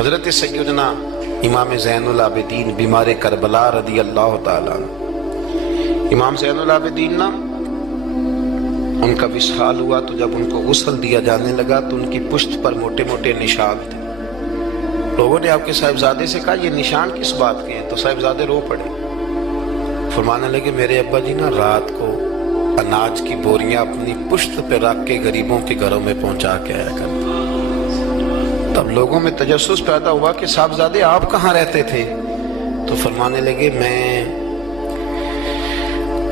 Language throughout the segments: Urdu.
حضرت سیدنا امام زین العابدین بیمار کربلا رضی اللہ تعالیٰ عنہ، امام زین العابدین نا ان کا وصال ہوا تو جب ان کو غسل دیا جانے لگا تو ان کی پشت پر موٹے موٹے نشان تھے۔ لوگوں نے آپ کے صاحبزادے سے کہا یہ نشان کس بات کے ہیں؟ تو صاحبزادے رو پڑے، فرمانے لگے میرے ابا جی نا رات کو اناج کی بوریاں اپنی پشت پہ رکھ کے غریبوں کے گھروں میں پہنچا کے آیا کرتے۔ تب لوگوں میں تجسس پیدا ہوا کہ صاحبزادے آپ کہاں رہتے تھے؟ تو فرمانے لگے میں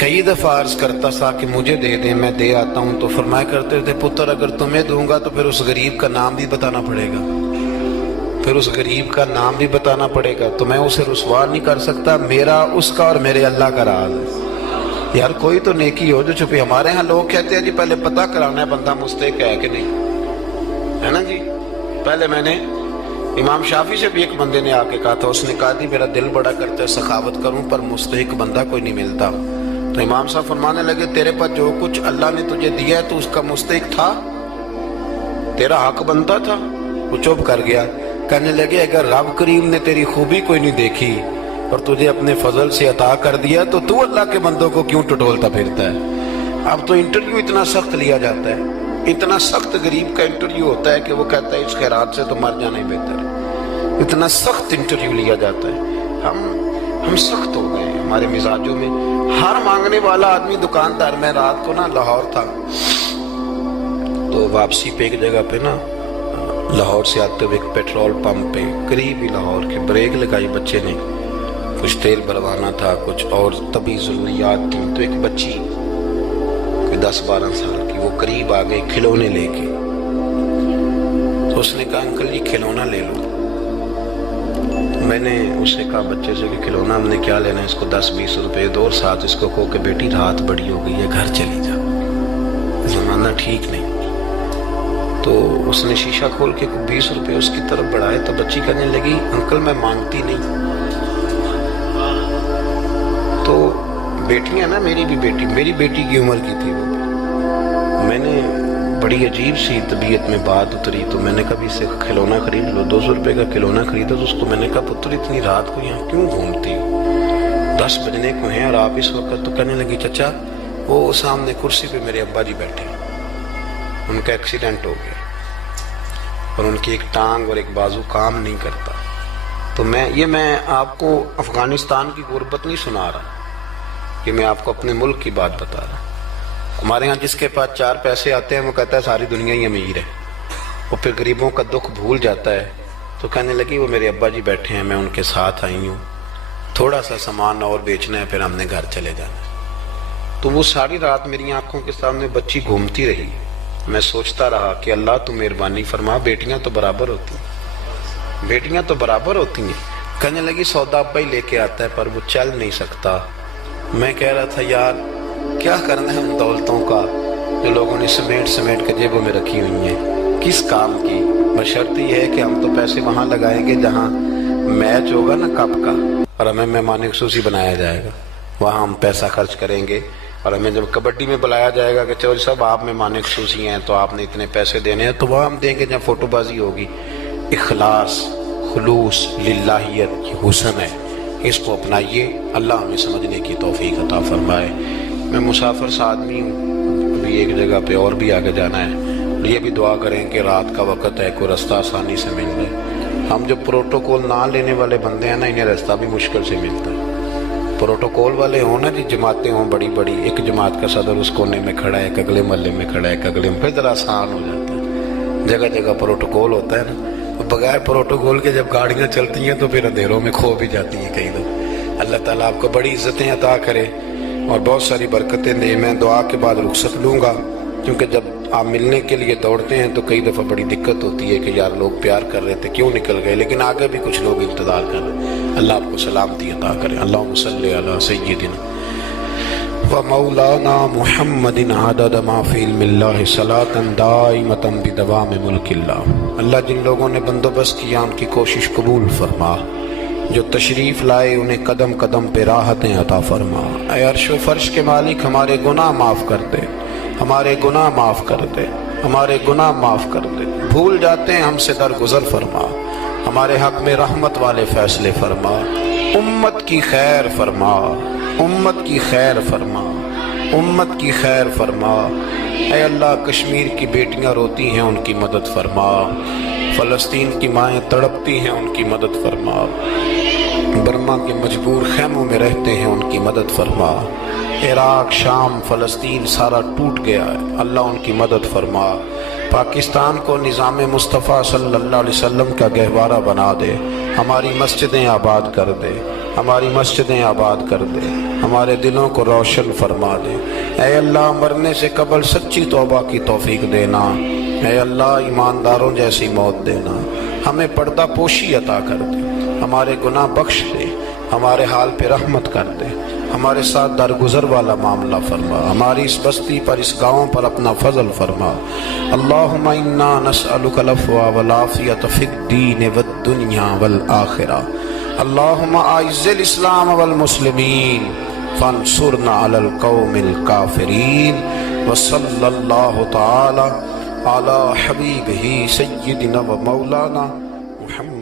کئی دفعہ عرض کرتا تھا کہ مجھے دے دیں، میں دے آتا ہوں، تو فرمایا کرتے تھے پتر اگر تمہیں دوں گا تو پھر اس غریب کا نام بھی بتانا پڑے گا، پھر اس غریب کا نام بھی بتانا پڑے گا، تو میں اسے رسوا نہیں کر سکتا، میرا اس کا اور میرے اللہ کا راز ہے۔ یار کوئی تو نیکی ہو جو چھپی۔ ہمارے ہاں لوگ کہتے ہیں جی پہلے پتہ کرانا ہے بندہ مستحق ہے کہ نہیں، ہے نا جی۔ پہلے میں نے امام شافعی سے بھی ایک بندے نے آ کے کہا تھا، اس نے کہا تھی میرا دل بڑا کرتا ہے سخاوت کروں پر مستحق بندہ کوئی نہیں ملتا۔ تو امام صاحب فرمانے لگے تیرے پاس جو کچھ اللہ نے تجھے دیا ہے تو اس کا مستحق تھا، تیرا حق بنتا تھا۔ وہ چپ کر گیا، کہنے لگے اگر رب کریم نے تیری خوبی کوئی نہیں دیکھی اور تجھے اپنے فضل سے عطا کر دیا تو اللہ کے بندوں کو کیوں ٹٹولتا پھرتا ہے؟ اب تو انٹرویو اتنا سخت لیا جاتا ہے، اتنا سخت غریب کا انٹرویو ہوتا ہے کہ وہ کہتا ہے اس خیرات سے تو مر جانا ہی بہتر ہے۔ اتنا سخت انٹرویو لیا جاتا ہے۔ ہم سخت ہو گئے ہمارے مزاجوں میں۔ ہر مانگنے والا آدمی دکاندار، میں رات کو نا لاہور تھا تو واپسی پہ ایک جگہ پہ نا لاہور سے آتے ہوئے ایک پیٹرول پمپ پہ قریب ہی لاہور کے بریک لگائی بچے نے، کچھ تیل بھروانا تھا کچھ اور طبی ضروریات تھیں، تو ایک بچی کوئی 10-12 سال کی وہ قریب آ گئی کھلونے لے کے، تو اس نے کہا انکل جی کھلونا لے لو۔ میں نے اس سے کہا بچے سے کہ کھلونا ہم نے کیا لینا ہے، اس کو 10-20 روپے دو اور ساتھ اس کو کہو کہ بیٹی رات بڑی ہو گئی ہے گھر چلی جا، زمانہ ٹھیک نہیں۔ تو اس نے شیشہ کھول کے 20 روپے اس کی طرف بڑھائے تو بچی کہنے لگی انکل میں مانگتی نہیں۔ تو بیٹیاں نا میری بھی بیٹی، میری بیٹی کی عمر کی تھی وہ، میں نے بڑی عجیب سی طبیعت میں بات اتری تو میں نے کہا بھی اسے کھلونا خرید لو، 200 روپے کا کھلونا خریدا۔ تو اس کو میں نے کہا پتر اتنی رات کو یہاں کیوں گھومتی ہو، 10 بجنے کو ہیں اور آپ اس وقت؟ تو کہنے لگی چچا وہ سامنے کرسی پہ میرے ابا جی بیٹھے، ان کا ایکسیڈنٹ ہو گیا اور ان کی ایک ٹانگ اور ایک بازو کام نہیں کرتا۔ تو میں آپ کو افغانستان کی غربت نہیں سنا رہا، کہ میں آپ کو اپنے ملک کی بات بتا رہا ہوں۔ ہمارے ہاں جس کے پاس 4 پیسے آتے ہیں وہ کہتا ہے ساری دنیا ہی امیر ہے، وہ پھر غریبوں کا دکھ بھول جاتا ہے۔ تو کہنے لگی وہ میرے ابا جی بیٹھے ہیں، میں ان کے ساتھ آئی ہوں، تھوڑا سا سامان اور بیچنا ہے پھر ہم نے گھر چلے جانا ہے۔ تو وہ ساری رات میری آنکھوں کے سامنے بچی گھومتی رہی، میں سوچتا رہا کہ اللہ تو مہربانی فرما، بیٹیاں تو برابر ہوتی ہیں، بیٹیاں تو برابر ہوتی ہیں۔ کہنے لگی سودا ابا ہی لے کے آتا ہے پر وہ چل نہیں سکتا۔ میں کہہ رہا تھا یار کیا کرنا ہے ان دولتوں کا جو لوگوں نے سمیٹ کے جیبوں میں رکھی ہوئی ہیں، کس کام کی؟ بشرط یہ ہے کہ ہم تو پیسے وہاں لگائیں گے جہاں میچ ہوگا نا کپ کا، اور ہمیں مہمان خصوصی بنایا جائے گا، وہاں ہم پیسہ خرچ کریں گے۔ اور ہمیں جب کبڈی میں بلایا جائے گا کہ چلو صاحب آپ مہمان خصوصی ہیں تو آپ نے اتنے پیسے دینے ہیں، تو وہ ہم دیں گے جہاں فوٹو بازی ہوگی۔ اخلاص، خلوص، للہیت، یہ حسن ہے، اس کو اپنائیے، اللہ ہمیں سمجھنے کی توفیق عطا فرمائے۔ میں مسافر سا آدمی ہوں، ابھی ایک جگہ پہ اور بھی آگے جانا ہے، یہ بھی دعا کریں کہ رات کا وقت ہے کوئی رستہ آسانی سے مل جائے۔ ہم جو پروٹوکول نہ لینے والے بندے ہیں نا انہیں رستہ بھی مشکل سے ملتا ہے۔ پروٹوکول والے ہوں نا جی، جماعتیں ہوں بڑی بڑی، ایک جماعت کا صدر اس کونے میں کھڑا ہے، ایک اگلے محلے میں کھڑا ہے، ایک اگلے میں، پھر ذرا آسان ہو جاتا ہے۔ جگہ جگہ پروٹوکول ہوتا ہے نا، بغیر پروٹوکول کے جب گاڑیاں چلتی ہیں تو پھر اندھیروں میں کھو بھی جاتی ہیں کئی دفعہ۔ اللہ تعالیٰ آپ کو بڑی عزتیں عطا کرے اور بہت ساری برکتیں دے۔ میں دعا کے بعد رخصت لوں گا، کیونکہ جب آپ ملنے کے لیے دوڑتے ہیں تو کئی دفعہ بڑی دقت ہوتی ہے کہ یار لوگ پیار کر رہے تھے کیوں نکل گئے، لیکن آگے بھی کچھ لوگ انتظار کر رہے ہیں۔ اللہ آپ کو سلامتی عطا کرے۔ اللہم صلی علی سیدنا و مولانا محمد عدد ما فی علم اللہ صلاۃ دائمۃ بدوام ملک اللہ۔ اللہ جن لوگوں نے بندوبست کیا ان کی کوشش قبول فرما، جو تشریف لائے انہیں قدم قدم پہ راحتیں عطا فرما۔ اے عرش و فرش کے مالک ہمارے گناہ معاف کر دے، ہمارے گناہ معاف کر دے، ہمارے گناہ معاف کر دے، بھول جاتے ہیں ہم سے درگزر فرما، ہمارے حق میں رحمت والے فیصلے فرما، امت کی خیر فرما، امت کی خیر فرما، امت کی خیر فرما۔ اے اللہ کشمیر کی بیٹیاں روتی ہیں، ان کی مدد فرما، فلسطین کی مائیں تڑپتی ہیں، ان کی مدد فرما، برما کے مجبور خیموں میں رہتے ہیں، ان کی مدد فرما، عراق شام فلسطین سارا ٹوٹ گیا ہے، اللہ ان کی مدد فرما، پاکستان کو نظام مصطفیٰ صلی اللہ علیہ وسلم کا گہوارہ بنا دے، ہماری مسجدیں آباد کر دے، ہماری مسجدیں آباد کر دے، ہمارے دلوں کو روشن فرما دے۔ اے اللہ مرنے سے قبل سچی توبہ کی توفیق دینا، اے اللہ ایمانداروں جیسی موت دینا، ہمیں پردہ پوشی عطا کر دے، ہمارے گناہ بخش دے، ہمارے حال پہ رحمت کر دے، ہمارے ساتھ درگزر والا معاملہ فرما، ہماری اس بستی پر اس گاؤں پر اپنا فضل فرما۔ اللہم انا نسألک العفو والعافیۃ فی الدین والدنیا والآخرہ۔ اللہم اعز الاسلام والمسلمین فانصرنا علی القوم الکافرین، وصلی اللہ تعالی علی حبیبہ سیدنا و مولانا محمد۔